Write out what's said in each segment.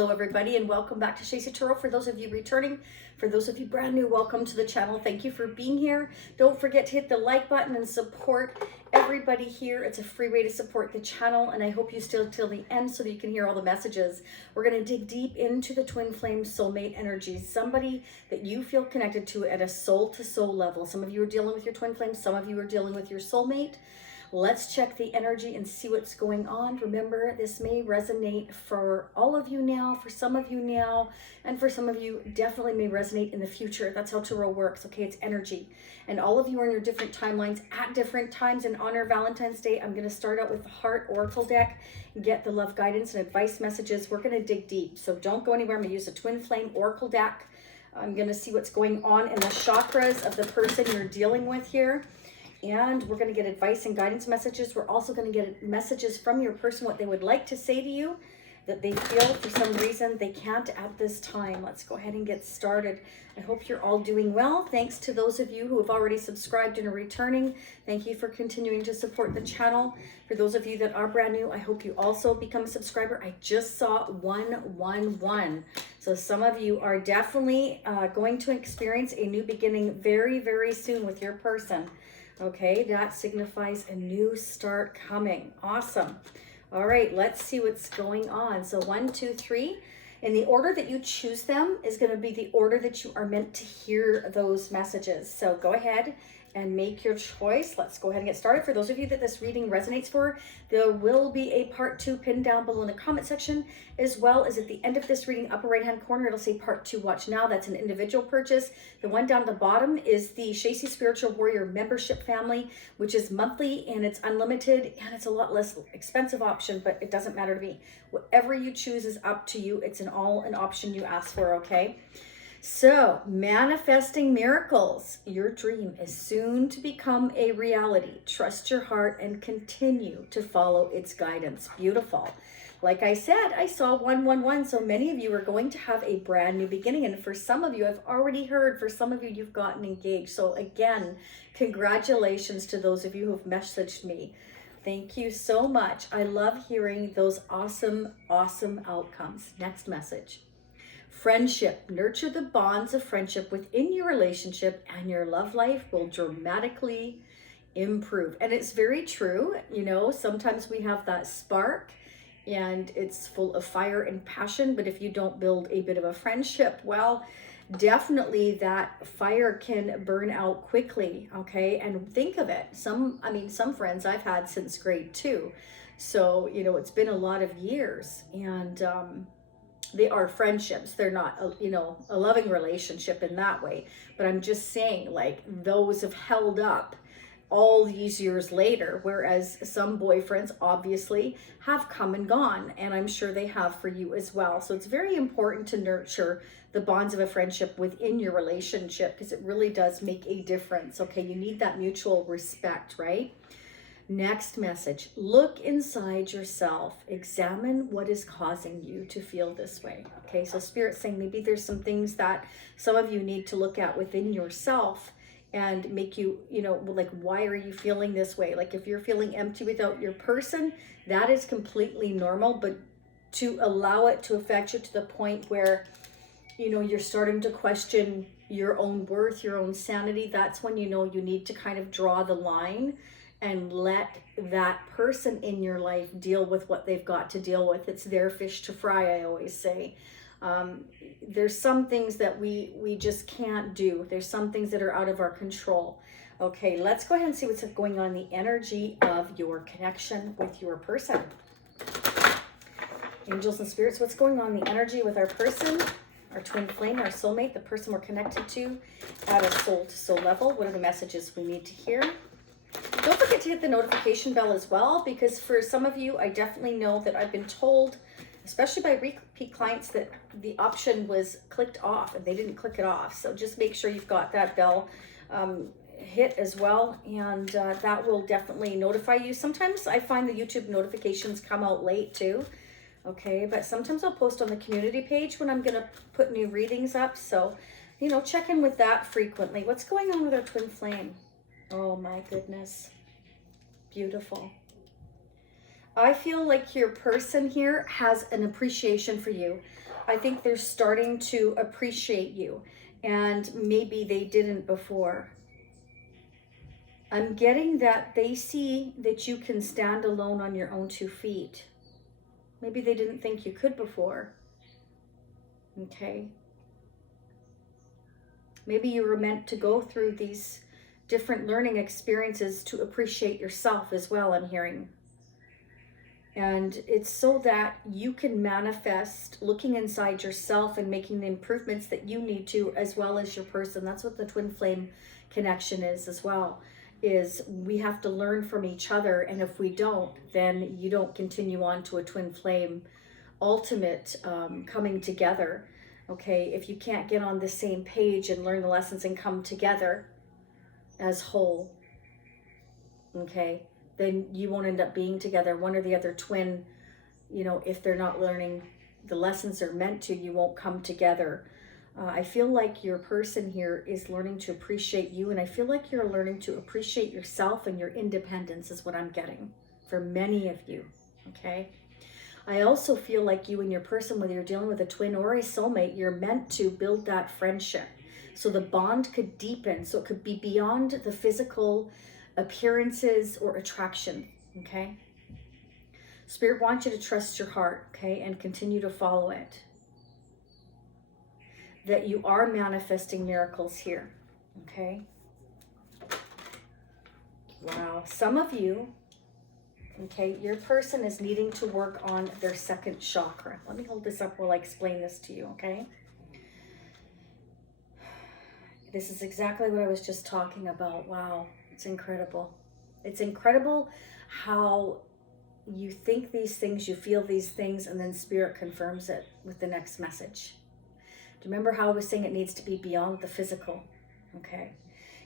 Hello everybody and welcome back to Shaycee Tarot. For those of you returning, for those of you brand new, welcome to the channel. Thank you for being here. Don't forget to hit the like button and support everybody here. It's a free way to support the channel, and I hope you stay till the end so that you can hear all the messages. We're going to dig deep into the Twin Flame Soulmate energies, somebody that you feel connected to at a soul-to-soul level. Some of you are dealing with your twin flame, some of you are dealing with your soulmate. Let's check the energy and see what's going on. Remember, this may resonate for all of you now, for some of you now, and for some of you definitely may resonate in the future. That's how tarot works, okay? It's energy. And all of you are in your different timelines at different times. And on our Valentine's Day, I'm going to start out with the Heart Oracle deck, get the love guidance and advice messages. We're going to dig deep, so don't go anywhere. I'm going to use a Twin Flame Oracle deck. I'm going to see what's going on in the chakras of the person you're dealing with here. And we're going to get advice and guidance messages. We're also going to get messages from your person, what they would like to say to you, that they feel for some reason they can't at this time. Let's go ahead and get started. I hope you're all doing well. Thanks to those of you who have already subscribed and are returning. Thank you for continuing to support the channel. For those of you that are brand new, I hope you also become a subscriber. I just saw 111. So some of you are definitely going to experience a new beginning very, very soon with your person. Okay, that signifies a new start coming. Awesome. All right, let's see what's going on. So 1, 2, 3. And the order that you choose them is going to be the order that you are meant to hear those messages. So go ahead and make your choice. Let's go ahead and get started. For those of you that this reading resonates for, there will be a part 2 pinned down below in the comment section, as well as at the end of this reading, upper right hand corner, it'll say part 2 watch now. That's an individual purchase. The one down at the bottom is the Shaycee Spiritual Warrior membership family, which is monthly and it's unlimited and it's a lot less expensive option, but it doesn't matter to me. Whatever you choose is up to you. It's an option you ask for, okay? So, manifesting miracles. Your dream is soon to become a reality. Trust your heart and continue to follow its guidance. Beautiful. Like I said, I saw 111. So many of you are going to have a brand new beginning. And for some of you, I've already heard, for some of you, you've gotten engaged. So again, congratulations to those of you who have messaged me. Thank you so much. I love hearing those awesome, awesome outcomes. Next message. Friendship. Nurture the bonds of friendship within your relationship and your love life will dramatically improve. And it's very true. You know, sometimes we have that spark and it's full of fire and passion, but if you don't build a bit of a friendship, well, definitely that fire can burn out quickly, okay? And think of it. Some friends I've had since grade 2. So, you know, it's been a lot of years, and they are friendships. They're not, a loving relationship in that way. But I'm just saying, like, those have held up all these years later, whereas some boyfriends obviously have come and gone, and I'm sure they have for you as well. So it's very important to nurture the bonds of a friendship within your relationship because it really does make a difference. Okay, you need that mutual respect, right? Next message, look inside yourself. Examine what is causing you to feel this way. Okay, so Spirit's saying maybe there's some things that some of you need to look at within yourself and make you, like, why are you feeling this way? Like if you're feeling empty without your person, that is completely normal, but to allow it to affect you to the point where, you're starting to question your own worth, your own sanity, that's when you need to kind of draw the line and let that person in your life deal with what they've got to deal with. It's their fish to fry, I always say. There's some things that we just can't do. There's some things that are out of our control. Okay, let's go ahead and see what's going on in the energy of your connection with your person. Angels and spirits, what's going on in the energy with our person, our twin flame, our soulmate, the person we're connected to at a soul-to-soul level? What are the messages we need to hear? Don't forget to hit the notification bell as well, because for some of you, I definitely know that I've been told, especially by repeat clients, that the option was clicked off and they didn't click it off. So just make sure you've got that bell hit as well, and that will definitely notify you. Sometimes I find the YouTube notifications come out late too. Okay, but sometimes I'll post on the community page when I'm going to put new readings up. So, check in with that frequently. What's going on with our twin flame? Oh my goodness. Beautiful. I feel like your person here has an appreciation for you. I think they're starting to appreciate you, and maybe they didn't before. I'm getting that they see that you can stand alone on your own 2 feet. Maybe they didn't think you could before. Okay. Maybe you were meant to go through these different learning experiences to appreciate yourself as well, I'm hearing. And it's so that you can manifest looking inside yourself and making the improvements that you need to, as well as your person. That's what the twin flame connection is as well, is we have to learn from each other. And if we don't, then you don't continue on to a twin flame ultimate coming together. Okay, if you can't get on the same page and learn the lessons and come together as whole, okay, then you won't end up being together. One or the other twin, you know, if they're not learning the lessons they're meant to, you won't come together. I feel like your person here is learning to appreciate you, and I feel like you're learning to appreciate yourself and your independence is what I'm getting for many of you, okay? I also feel like you and your person, whether you're dealing with a twin or a soulmate, you're meant to build that friendship. So the bond could deepen. So it could be beyond the physical appearances or attraction, okay? Spirit wants you to trust your heart, okay, and continue to follow it. That you are manifesting miracles here, okay? Wow, some of you, okay, your person is needing to work on their second chakra. Let me hold this up while I explain this to you, okay? This is exactly what I was just talking about. Wow, it's incredible. It's incredible how you think these things, you feel these things, and then Spirit confirms it with the next message. Do you remember how I was saying it needs to be beyond the physical? Okay.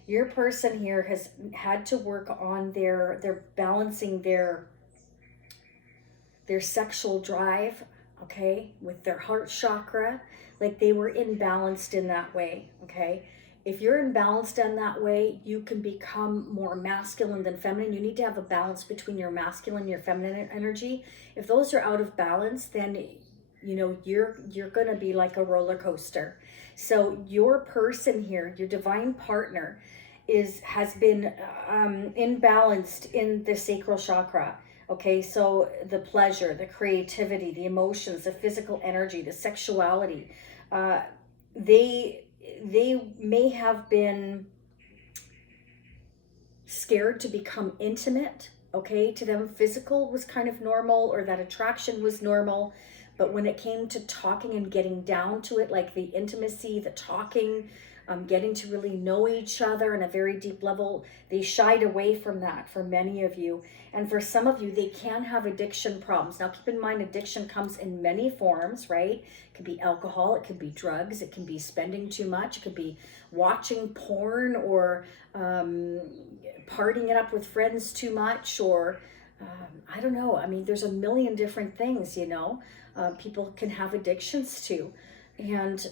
Your person here has had to work on their balancing their sexual drive, okay, with their heart chakra. Like they were imbalanced in that way, okay? If you're imbalanced in that way, you can become more masculine than feminine. You need to have a balance between your masculine and your feminine energy. If those are out of balance, then you know you're going to be like a roller coaster. So your person here, your divine partner, has been imbalanced in the sacral chakra. Okay, so the pleasure, the creativity, the emotions, the physical energy, the sexuality, they may have been scared to become intimate. Okay, to them physical was kind of normal, or that attraction was normal. But when it came to talking and getting down to it, like the intimacy, the talking, getting to really know each other on a very deep level, they shied away from that for many of you. And for some of you, they can have addiction problems. Now, keep in mind, addiction comes in many forms, right? It could be alcohol, it could be drugs, it can be spending too much, it could be watching porn, or partying it up with friends too much, or I don't know. I mean, there's a million different things, you know, people can have addictions to. And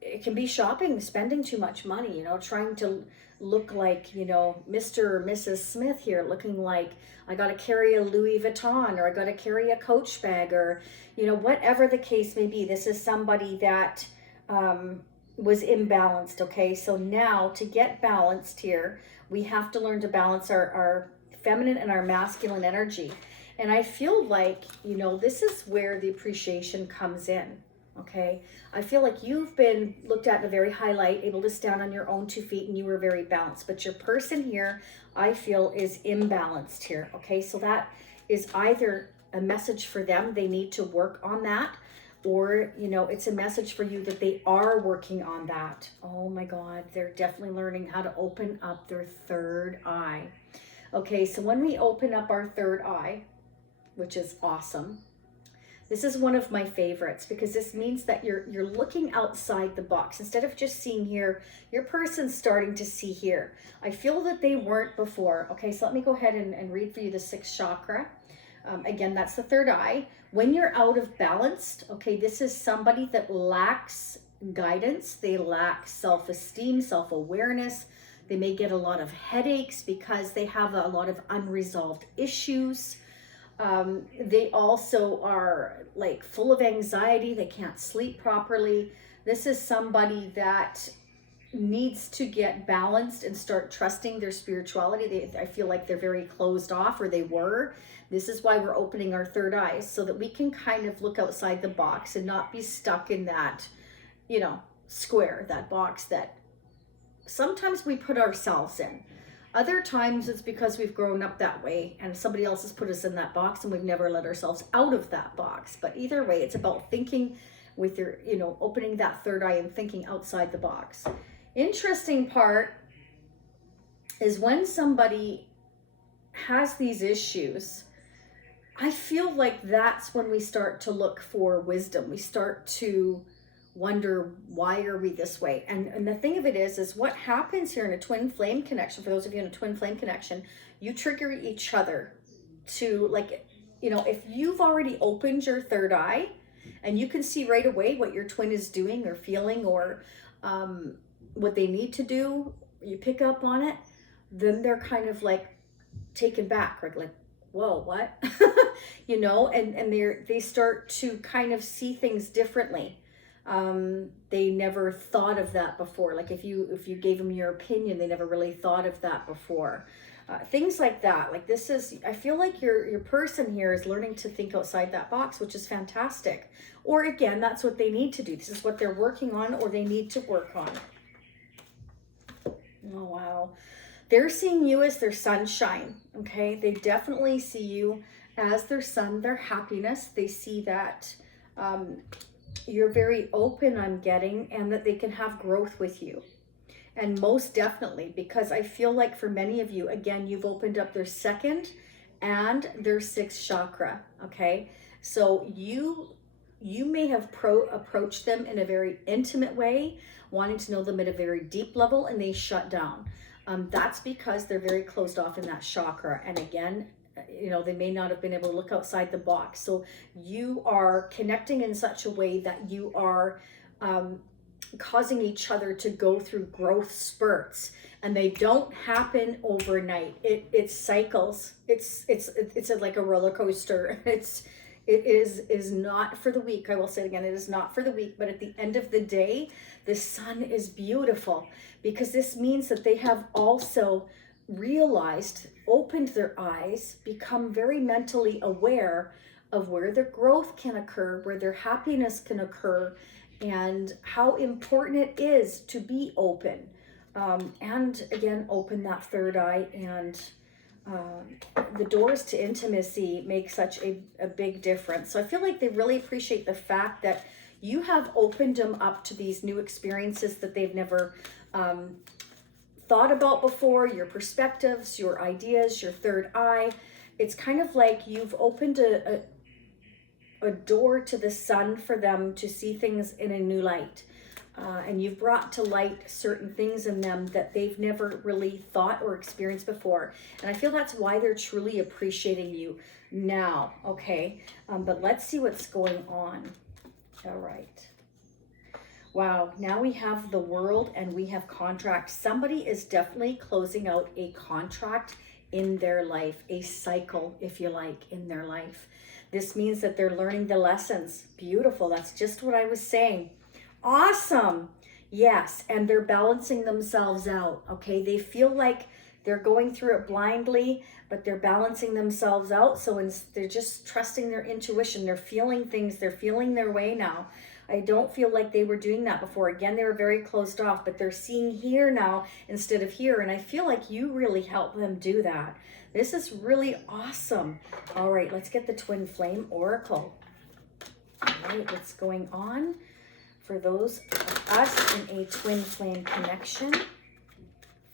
it can be shopping, spending too much money, you know, trying to look like, you know, Mr. or Mrs. Smith here, looking like I got to carry a Louis Vuitton, or I got to carry a Coach bag, or, you know, whatever the case may be. This is somebody that was imbalanced, okay? So now to get balanced here, we have to learn to balance our feminine and our masculine energy. And I feel like, you know, this is where the appreciation comes in. Okay, I feel like you've been looked at in a very high light, able to stand on your own 2 feet, and you were very balanced. But your person here, I feel, is imbalanced here. Okay, so that is either a message for them, they need to work on that, or, you know, it's a message for you that they are working on that. Oh my God, they're definitely learning how to open up their third eye. Okay, so when we open up our third eye, which is awesome, this is one of my favorites, because this means that you're looking outside the box. Instead of just seeing here, your person's starting to see here. I feel that they weren't before. Okay, so let me go ahead and read for you the sixth chakra. Again, that's the third eye. When you're out of balance, okay, this is somebody that lacks guidance. They lack self-esteem, self-awareness. They may get a lot of headaches because they have a lot of unresolved issues. They also are like full of anxiety. They can't sleep properly. This is somebody that needs to get balanced and start trusting their spirituality. I feel like they're very closed off, or they were. This is why we're opening our third eyes, so that we can kind of look outside the box and not be stuck in that, you know, square, that box that sometimes we put ourselves in. Other times it's because we've grown up that way and somebody else has put us in that box and we've never let ourselves out of that box. But either way, it's about thinking with your, you know, opening that third eye and thinking outside the box. Interesting part is when somebody has these issues, I feel like that's when we start to look for wisdom. We start to wonder, why are we this way? And the thing of it is what happens here in a twin flame connection, for those of you in a twin flame connection, you trigger each other to, like, you know, if you've already opened your third eye and you can see right away what your twin is doing or feeling, or what they need to do, you pick up on it, then they're kind of like taken back, like whoa, what? You know, and they start to kind of see things differently. They never thought of that before. Like if you gave them your opinion, they never really thought of that before. Things like that. Like this is, I feel like your person here is learning to think outside that box, which is fantastic. Or again, that's what they need to do. This is what they're working on, or they need to work on. Oh, wow. They're seeing you as their sunshine, okay? They definitely see you as their sun, their happiness. They see that you're very open, I'm getting, and that they can have growth with you. And most definitely, because I feel like for many of you, again, you've opened up their second and their sixth chakra, okay? So you may have approached them in a very intimate way, wanting to know them at a very deep level, and they shut down. That's because they're very closed off in that chakra. And again, you know, they may not have been able to look outside the box. So you are connecting in such a way that you are causing each other to go through growth spurts, and they don't happen overnight. It cycles. It's like a roller coaster. It is not for the weak. I will say it again, it is not for the weak. But at the end of the day, the sun is beautiful, because this means that they have also realized, opened their eyes, become very mentally aware of where their growth can occur, where their happiness can occur, and how important it is to be open. And again, open that third eye, and the doors to intimacy make such a big difference. So I feel like they really appreciate the fact that you have opened them up to these new experiences that they've never thought about before, your perspectives, your ideas, your third eye. It's kind of like you've opened a door to the sun for them to see things in a new light. And you've brought to light certain things in them that they've never really thought or experienced before. And I feel that's why they're truly appreciating you now, okay? But let's see what's going on. All right. Wow, now we have the World and we have contract. Somebody is definitely closing out a contract in their life, a cycle, if you like, in their life. This means that they're learning the lessons. Beautiful, that's just what I was saying. Awesome. Yes, and they're balancing themselves out, okay? They feel like they're going through it blindly, but they're balancing themselves out. So they're just trusting their intuition. They're feeling things. They're feeling their way now. I don't feel like they were doing that before. Again, they were very closed off, but they're seeing here now instead of here. And I feel like you really help them do that. This is really awesome. All right, let's get the Twin Flame Oracle. All right, what's going on for those of us in a Twin Flame connection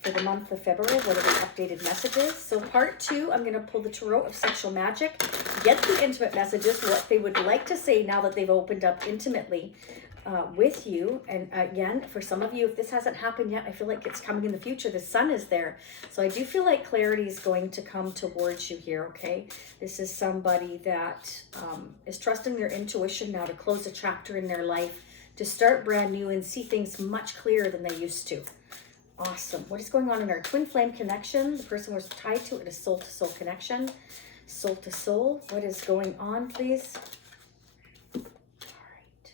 for the month of February? What are the updated messages? So part 2, I'm going to pull the Tarot of Sexual Magic, get the intimate messages, what they would like to say now that they've opened up intimately with you. And again, for some of you, if this hasn't happened yet, I feel like it's coming in the future. The sun is there. So I do feel like clarity is going to come towards you here, okay? This is somebody that is trusting their intuition now to close a chapter in their life, to start brand new and see things much clearer than they used to. Awesome. What is going on in our Twin Flame connection? The person was tied to it, a soul-to-soul connection. Soul to soul, what is going on, please? All right.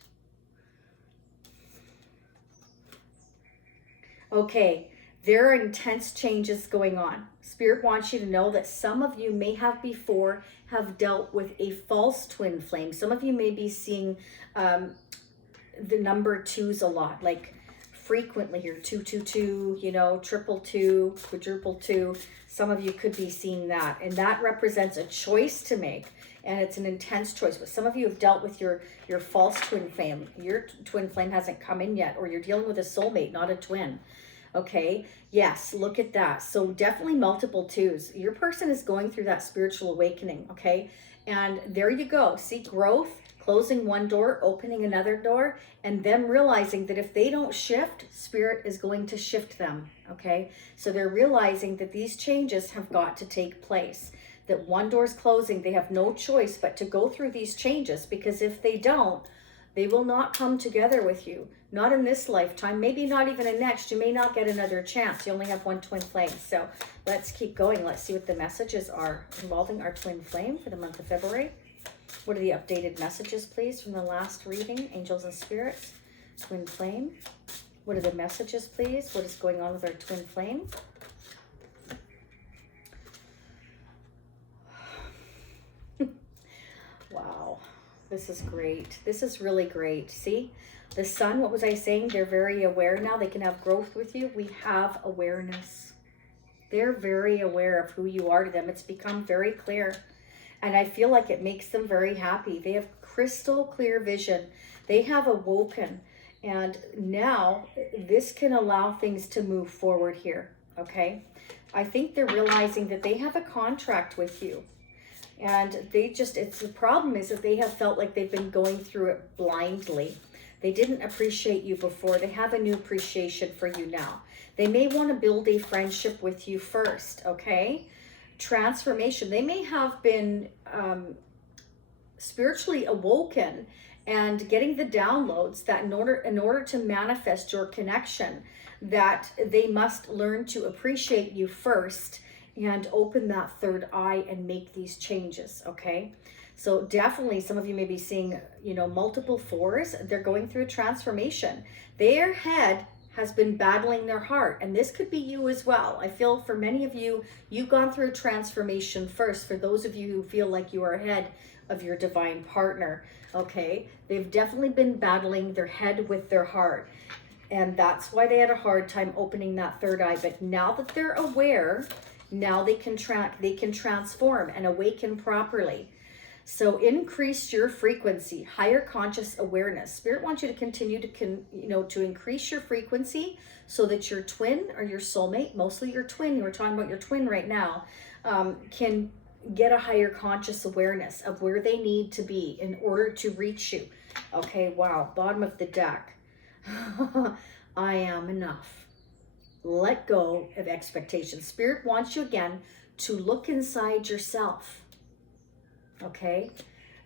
Okay, there are intense changes going on. Spirit wants you to know that some of you may have before have dealt with a false twin flame. Some of you may be seeing the number twos a lot, like frequently here, 222, you know, triple two, quadruple two. Some of you could be seeing that, and that represents a choice to make, and it's an intense choice. But some of you have dealt with your false twin flame. Your twin flame hasn't come in yet, or you're dealing with a soulmate, not a twin. Okay, yes, look at that. So definitely multiple twos. Your person is going through that spiritual awakening, okay? And there you go. See growth, closing one door, opening another door, and them realizing that if they don't shift, Spirit is going to shift them, okay? So they're realizing that these changes have got to take place, that one door's closing. They have no choice but to go through these changes, because if they don't, they will not come together with you. Not in this lifetime, maybe not even in next. You may not get another chance. You only have one twin flame. So let's keep going. Let's see what the messages are involving our twin flame for the month of February. What are the updated messages, please, from the last reading? Angels and spirits, twin flame. What are the messages, please? What is going on with our twin flame? Wow, this is great. This is really great. See? The sun, what was I saying? They're very aware now. They can have growth with you. We have awareness. They're very aware of who you are to them. It's become very clear. And I feel like it makes them very happy. They have crystal clear vision. They have awoken. And now this can allow things to move forward here. Okay? I think they're realizing that they have a contract with you. And they just, the problem is that they have felt like they've been going through it blindly. They didn't appreciate you before. They have a new appreciation for you now. They may want to build a friendship with you first, okay? Transformation. They may have been spiritually awoken and getting the downloads that in order to manifest your connection, that they must learn to appreciate you first and open that third eye and make these changes, okay? So definitely some of you may be seeing, you know, multiple fours. They're going through a transformation. Their head has been battling their heart, and this could be you as well. I feel for many of you, you've gone through a transformation first. For those of you who feel like you are ahead of your divine partner, okay? They've definitely been battling their head with their heart, and that's why they had a hard time opening that third eye. But now that they're aware, now they can transform and awaken properly. So increase your frequency, higher conscious awareness. Spirit wants you to continue to increase your frequency so that your twin or your soulmate, mostly your twin, we're talking about your twin right now, can get a higher conscious awareness of where they need to be in order to reach you. Okay, wow, bottom of the deck. I am enough. Let go of expectations. Spirit wants you again to look inside yourself. Okay,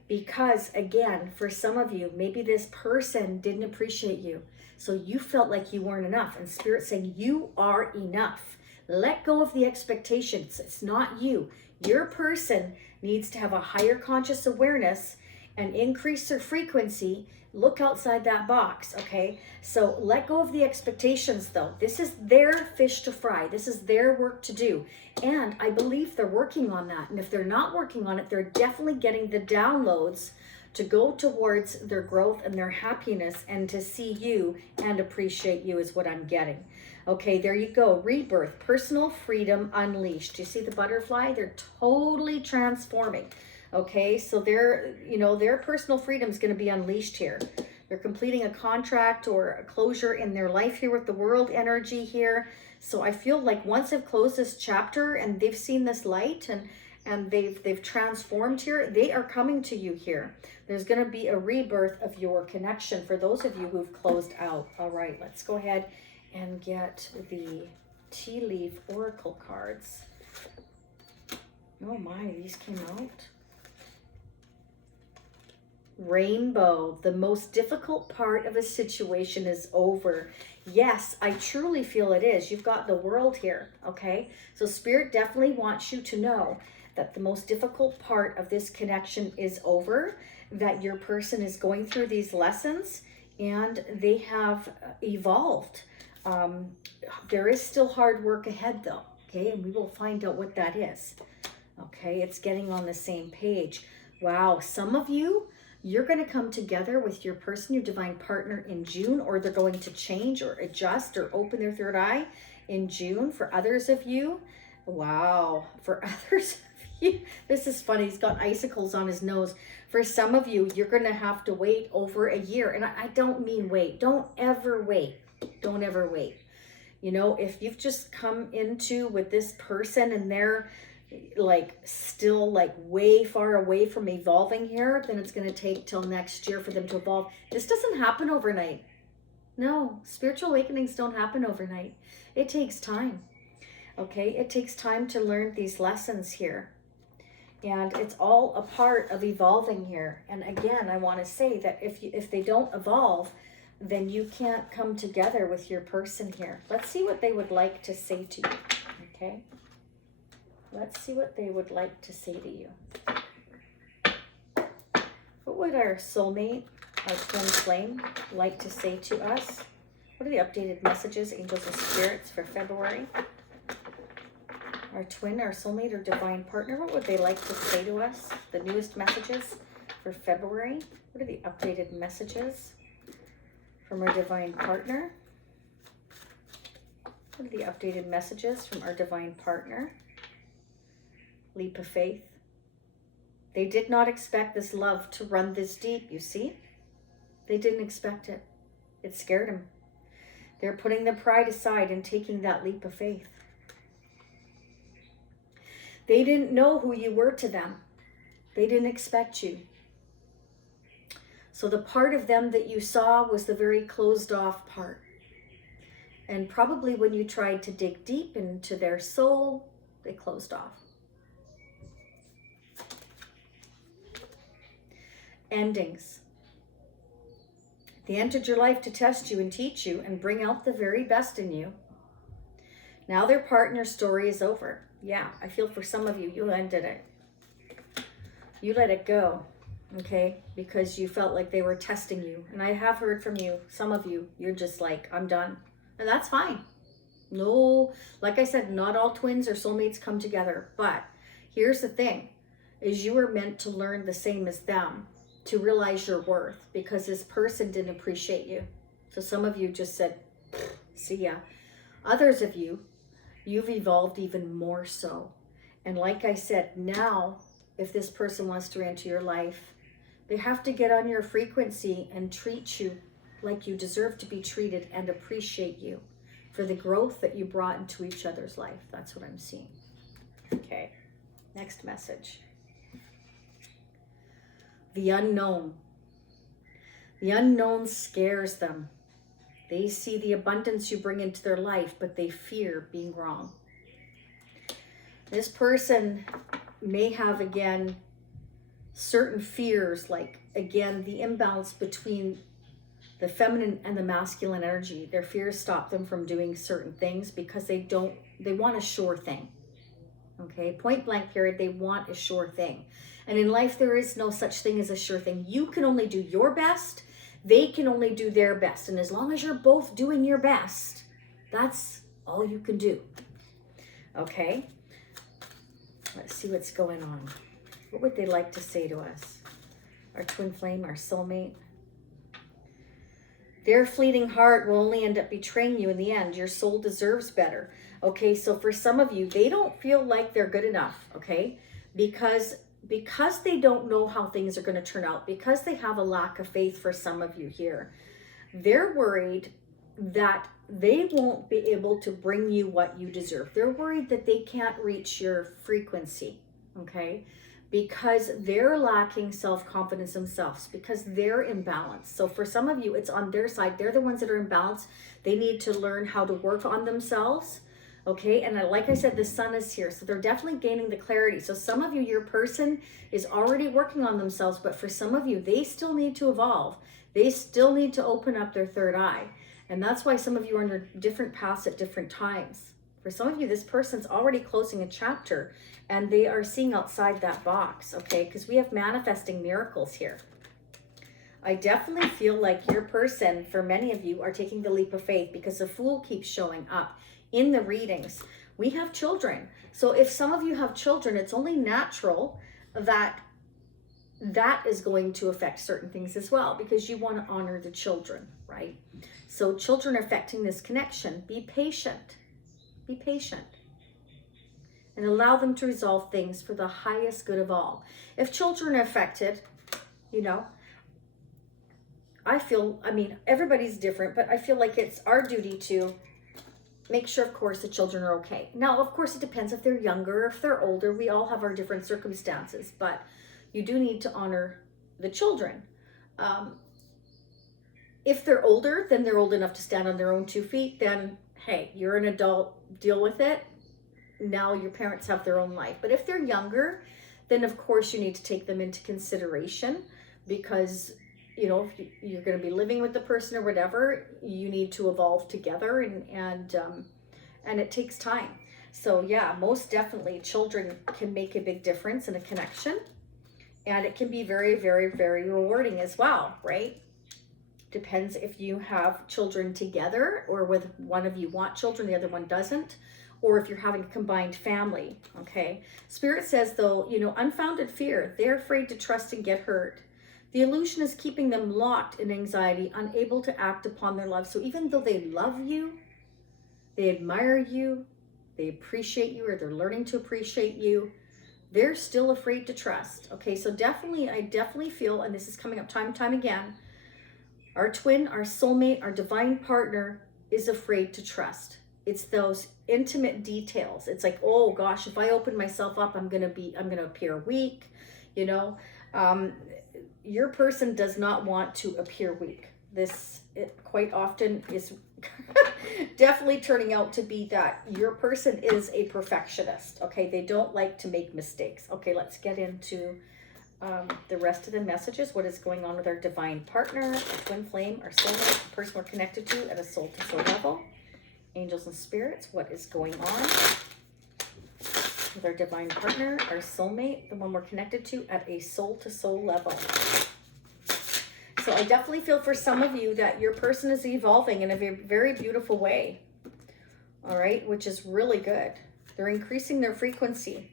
because again, for some of you, maybe this person didn't appreciate you, so you felt like you weren't enough, and Spirit's saying you are enough. Let go of the expectations. It's not you. Your person needs to have a higher conscious awareness and increase their frequency. Look outside that box, okay? So let go of the expectations, though. This is their fish to fry. This is their work to do. And I believe they're working on that. And if they're not working on it, they're definitely getting the downloads to go towards their growth and their happiness and to see you and appreciate you is what I'm getting. Okay, there you go. Rebirth, personal freedom unleashed. You see the butterfly? They're totally transforming. Okay, so their personal freedom is going to be unleashed here. They're completing a contract or a closure in their life here with the world energy here. So I feel like once they've closed this chapter and they've seen this light and they've transformed here, they are coming to you here. There's going to be a rebirth of your connection for those of you who've closed out. All right, let's go ahead and get the tea leaf oracle cards. Oh my, these came out. Rainbow, the most difficult part of a situation is over. Yes, I truly feel it is. You've got the world here, okay? So Spirit definitely wants you to know that the most difficult part of this connection is over, that your person is going through these lessons and they have evolved. There is still hard work ahead though, okay? And we will find out what that is. Okay, it's getting on the same page. Wow, some of you, you're going to come together with your person, your divine partner in June, or they're going to change or adjust or open their third eye in June. For others of you, wow, for others of you, this is funny. He's got icicles on his nose. For some of you, you're going to have to wait over a year. And I don't mean wait. Don't ever wait. Don't ever wait. You know, if you've just come into with this person and they're like still like way far away from evolving here, then it's going to take till next year for them to evolve. This doesn't happen overnight. No, spiritual awakenings don't happen overnight. It takes time. Okay, it takes time to learn these lessons here. And it's all a part of evolving here. And again, I want to say that if they don't evolve, then you can't come together with your person here. Let's see what they would like to say to you. Okay? Let's see what they would like to say to you. What would our soulmate, our twin flame, like to say to us? What are the updated messages, angels and spirits, for February? Our twin, our soulmate, or divine partner, what would they like to say to us? The newest messages for February. What are the updated messages from our divine partner? What are the updated messages from our divine partner? Leap of faith. They did not expect this love to run this deep, you see? They didn't expect it. It scared them. They're putting their pride aside and taking that leap of faith. They didn't know who you were to them. They didn't expect you. So the part of them that you saw was the very closed off part. And probably when you tried to dig deep into their soul, they closed off. Endings. They entered your life to test you and teach you and bring out the very best in you. Now their partner story is over. Yeah, I feel for some of you, you ended it. You let it go, okay? Because you felt like they were testing you. And I have heard from you, some of you, you're just like, I'm done. And that's fine. No, like I said, not all twins or soulmates come together. But here's the thing, is you were meant to learn the same as them, to realize your worth, because this person didn't appreciate you. So some of you just said, see ya. Others of you, you've evolved even more so. And like I said, now, if this person wants to enter your life, they have to get on your frequency and treat you like you deserve to be treated and appreciate you for the growth that you brought into each other's life. That's what I'm seeing. Okay, next message. The unknown. The unknown scares them. They see the abundance you bring into their life, but they fear being wrong. This person may have, again, certain fears, like, again, the imbalance between the feminine and the masculine energy. Their fears stop them from doing certain things because they want a sure thing. Okay, point blank period, they want a sure thing. And in life, there is no such thing as a sure thing. You can only do your best. They can only do their best. And as long as you're both doing your best, that's all you can do. Okay? Let's see what's going on. What would they like to say to us? Our twin flame, our soulmate. Their fleeting heart will only end up betraying you in the end. Your soul deserves better. Okay, so for some of you, they don't feel like they're good enough, okay? Because they don't know how things are going to turn out, because they have a lack of faith for some of you here, they're worried that they won't be able to bring you what you deserve. They're worried that they can't reach your frequency, okay? Because they're lacking self-confidence themselves, because they're imbalanced. So for some of you, it's on their side. They're the ones that are imbalanced. They need to learn how to work on themselves. Okay, and like I said, the sun is here, so they're definitely gaining the clarity. So some of you, your person is already working on themselves, but for some of you, they still need to evolve. They still need to open up their third eye. And that's why some of you are under different paths at different times. For some of you, this person's already closing a chapter and they are seeing outside that box, okay? Because we have manifesting miracles here. I definitely feel like your person, for many of you, are taking the leap of faith because the Fool keeps showing up in the readings. We have children. So if some of you have children, it's only natural that that is going to affect certain things as well, because you want to honor the children, right? So children are affecting this connection. Be patient. Be patient. And allow them to resolve things for the highest good of all. If children are affected, you know, I feel, I mean, everybody's different, but I feel like it's our duty to make sure, of course, the children are okay. Now, of course, it depends if they're younger, if they're older. We all have our different circumstances, but you do need to honor the children. If they're older, then they're old enough to stand on their own 2 feet, then, hey, you're an adult, deal with it. Now your parents have their own life. But if they're younger, then of course you need to take them into consideration, because, you know, if you're going to be living with the person or whatever, you need to evolve together, and it takes time. So yeah, most definitely children can make a big difference in a connection. And it can be very, very, very rewarding as well, right? Depends if you have children together, or whether one of you want children, the other one doesn't, or if you're having a combined family, okay? Spirit says, though, you know, unfounded fear. They're afraid to trust and get hurt. The illusion is keeping them locked in anxiety, unable to act upon their love. So even though they love you, they admire you, they appreciate you, or they're learning to appreciate you, they're still afraid to trust. Okay, so definitely, I definitely feel, and this is coming up time and time again, our twin, our soulmate, our divine partner is afraid to trust. It's those intimate details. It's like, oh gosh, if I open myself up, I'm gonna appear weak, you know. Your person does not want to appear weak. It quite often is definitely turning out to be that your person is a perfectionist, okay? They don't like to make mistakes. Okay, let's get into the rest of the messages. What is going on with our divine partner, our twin flame, our soulmate, the person we're connected to at a soul-to-soul level? Angels and spirits, what is going on with our divine partner, our soulmate, the one we're connected to at a soul-to-soul level? So I definitely feel for some of you that your person is evolving in a very beautiful way, all right, which is really good. They're increasing their frequency,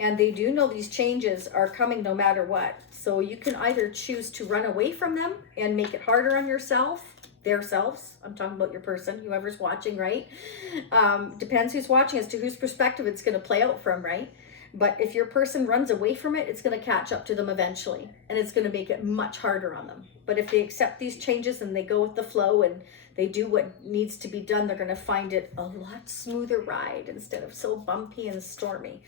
and they do know these changes are coming no matter what. So you can either choose to run away from them and make it harder on yourself, their selves. I'm talking about your person, whoever's watching, right? Depends who's watching as to whose perspective it's going to play out from, right? But if your person runs away from it, it's going to catch up to them eventually, and it's going to make it much harder on them. But if they accept these changes and they go with the flow and they do what needs to be done, they're going to find it a lot smoother ride instead of so bumpy and stormy.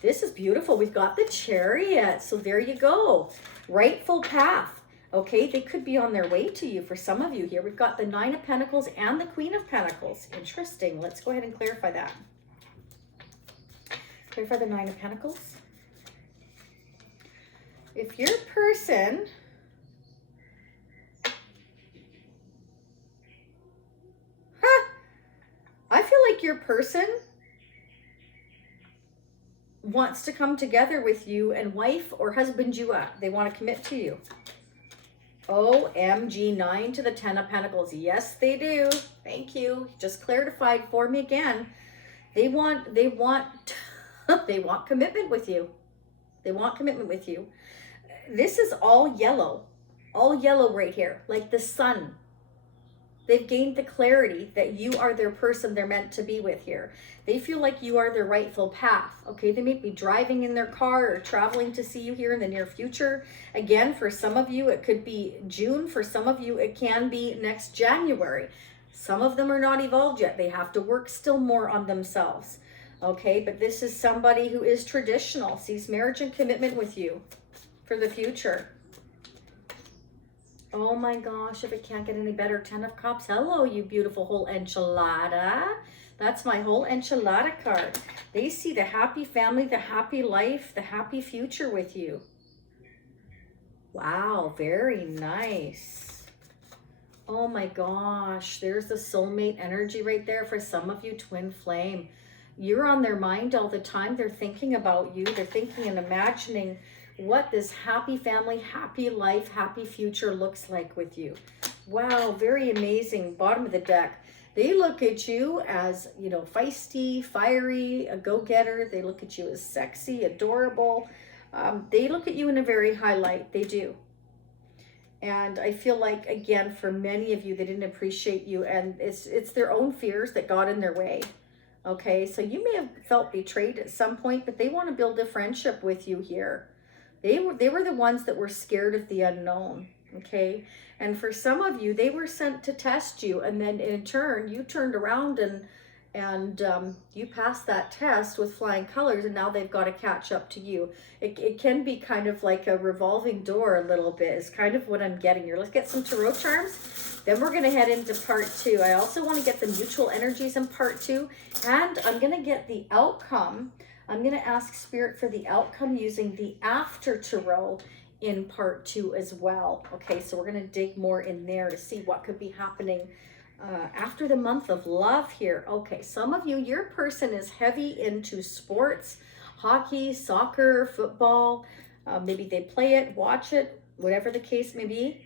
This is beautiful. We've got the Chariot. So there you go. Rightful path. Okay, they could be on their way to you for some of you here. We've got the Nine of Pentacles and the Queen of Pentacles. Interesting. Let's go ahead and clarify that. Clarify the Nine of Pentacles. If your person I feel like your person wants to come together with you and wife or husband you up. They want to commit to you. OMG, 9 to the 10 of Pentacles. Yes, they do. Thank you. Just clarified for me again. They want commitment with you. They want commitment with you. This is all yellow right here, like the sun. They've gained the clarity that you are their person they're meant to be with here. They feel like you are their rightful path. Okay, they may be driving in their car or traveling to see you here in the near future. Again, for some of you, it could be June. For some of you, it can be next January. Some of them are not evolved yet. They have to work still more on themselves. Okay, but this is somebody who is traditional, sees marriage and commitment with you for the future. Oh my gosh, if it can't get any better, 10 of Cups. Hello, you beautiful whole enchilada. That's my whole enchilada card. They see the happy family, the happy life, the happy future with you. Wow, very nice. Oh my gosh, there's the soulmate energy right there for some of you, twin flame. You're on their mind all the time. They're thinking about you. They're thinking and imagining what this happy family, happy life, happy future looks like with you. Wow, very amazing. Bottom of the deck. They look at you as, you know, feisty, fiery, a go-getter. They look at you as sexy, adorable. They look at you in a very high light. They do. And I feel like, again, for many of you, they didn't appreciate you. And it's their own fears that got in their way. Okay, so you may have felt betrayed at some point, but they want to build a friendship with you here. They were the ones that were scared of the unknown. Okay, and for some of you, they were sent to test you, and then in turn, you turned around and you passed that test with flying colors, and now they've got to catch up to you. It can be kind of like a revolving door a little bit, is kind of what I'm getting here. Let's get some tarot charms. Then we're going to head into part 2. I also want to get the mutual energies in part 2, and I'm going to get the outcome. I'm going to ask Spirit for the outcome using the after tarot in part 2 as well. Okay, so we're going to dig more in there to see what could be happening after the month of love here. Okay, some of you, your person is heavy into sports, hockey, soccer, football. Maybe they play it, watch it, whatever the case may be.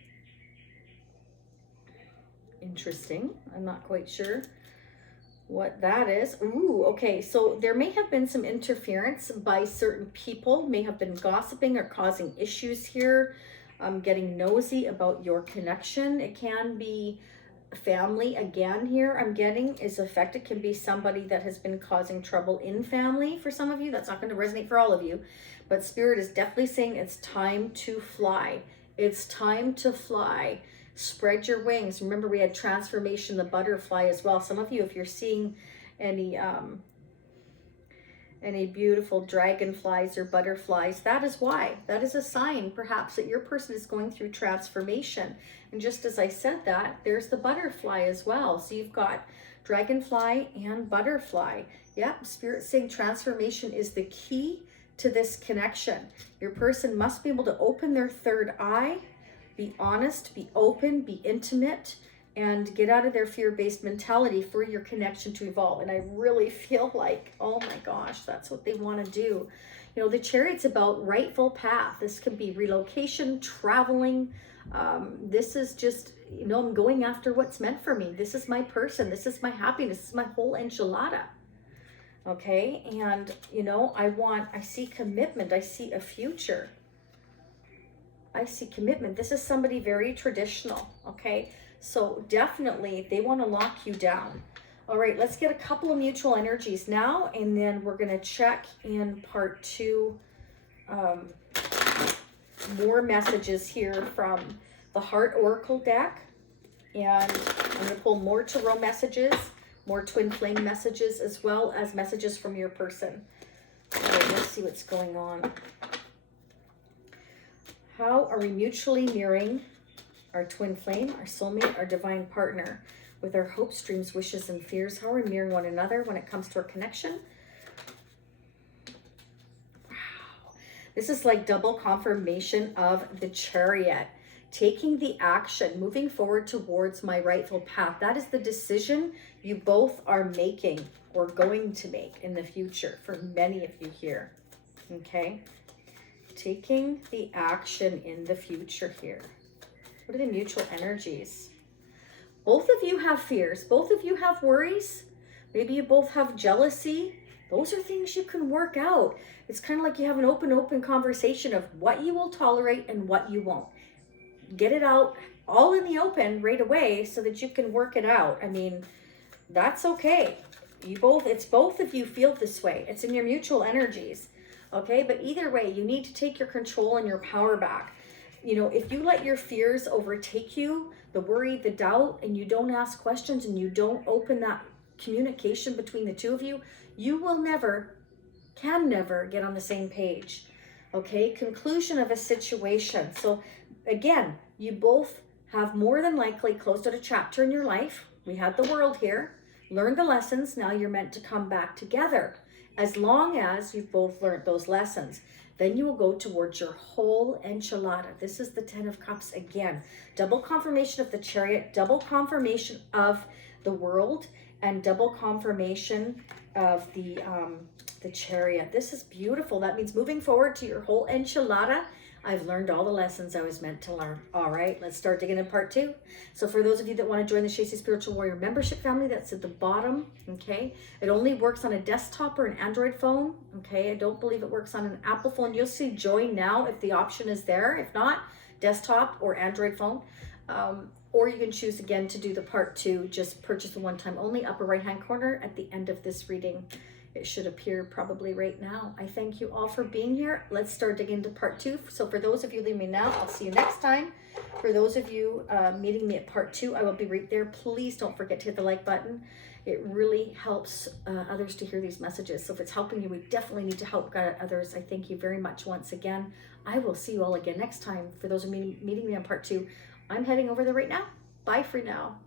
Interesting. I'm not quite sure what that is. Ooh, okay, so there may have been some interference by certain people, may have been gossiping or causing issues here. Getting nosy about your connection. It can be family again here. I'm getting is affected. Can be somebody that has been causing trouble in family for some of you. That's not going to resonate for all of you, but Spirit is definitely saying it's time to fly. It's time to fly. Spread your wings. Remember, we had transformation, the butterfly as well. Some of you, if you're seeing any beautiful dragonflies or butterflies, that is why. That is a sign perhaps that your person is going through transformation. And just as I said that, there's the butterfly as well. So you've got dragonfly and butterfly. Yep, Spirit saying transformation is the key to this connection. Your person must be able to open their third eye, be honest, be open, be intimate, and get out of their fear-based mentality for your connection to evolve. And I really feel like, oh my gosh, that's what they want to do. You know, the Chariot's about rightful path. This could be relocation, traveling. This is just, you know, I'm going after what's meant for me. This is my person. This is my happiness. This is my whole enchilada. Okay, and, you know, I see commitment. I see a future. I see commitment. This is somebody very traditional, okay? So definitely they want to lock you down. All right, let's get a couple of mutual energies now, and then we're going to check in part 2. More messages here from the Heart Oracle deck. And I'm going to pull more tarot messages, more twin flame messages, as well as messages from your person. All right, let's see what's going on. How are we mutually mirroring our twin flame, our soulmate, our divine partner with our hopes, dreams, wishes, and fears? How are we mirroring one another when it comes to our connection? Wow. This is like double confirmation of the Chariot. Taking the action, moving forward towards my rightful path. That is the decision you both are making or going to make in the future for many of you here. Okay? Taking the action in the future here. What are the mutual energies? Both of you have fears. Both of you have worries. Maybe you both have jealousy. Those are things you can work out. It's kind of like you have an open conversation of what you will tolerate and what you won't. Get it out all in the open right away so that you can work it out. I mean, that's okay. It's both of you feel this way. It's in your mutual energies. Okay, but either way, you need to take your control and your power back. You know, if you let your fears overtake you, the worry, the doubt, and you don't ask questions and you don't open that communication between the two of you, you will can never get on the same page. Okay, conclusion of a situation. So again, you both have more than likely closed out a chapter in your life. We had the world here, learned the lessons. Now you're meant to come back together as long as you've both learned those lessons. Then you will go towards your whole enchilada. This is the 10 of Cups again. Double confirmation of the Chariot, double confirmation of the World, and double confirmation of the Chariot. This is beautiful. That means moving forward to your whole enchilada. I've learned all the lessons I was meant to learn. All right, let's start digging in part 2. So for those of you that want to join the Shacey Spiritual Warrior membership family, that's at the bottom, okay? It only works on a desktop or an Android phone, okay? I don't believe it works on an Apple phone. You'll see join now if the option is there. If not, desktop or Android phone. Or you can choose again to do the part 2. Just purchase the one-time only, upper right-hand corner at the end of this reading. It should appear probably right now. I thank you all for being here. Let's start digging into part 2. So for those of you leaving me now, I'll see you next time. For those of you meeting me at part 2, I will be right there. Please don't forget to hit the like button. It really helps others to hear these messages. So if it's helping you, we definitely need to help guide others. I thank you very much once again. I will see you all again next time. For those of you meeting me on part 2, I'm heading over there right now. Bye for now.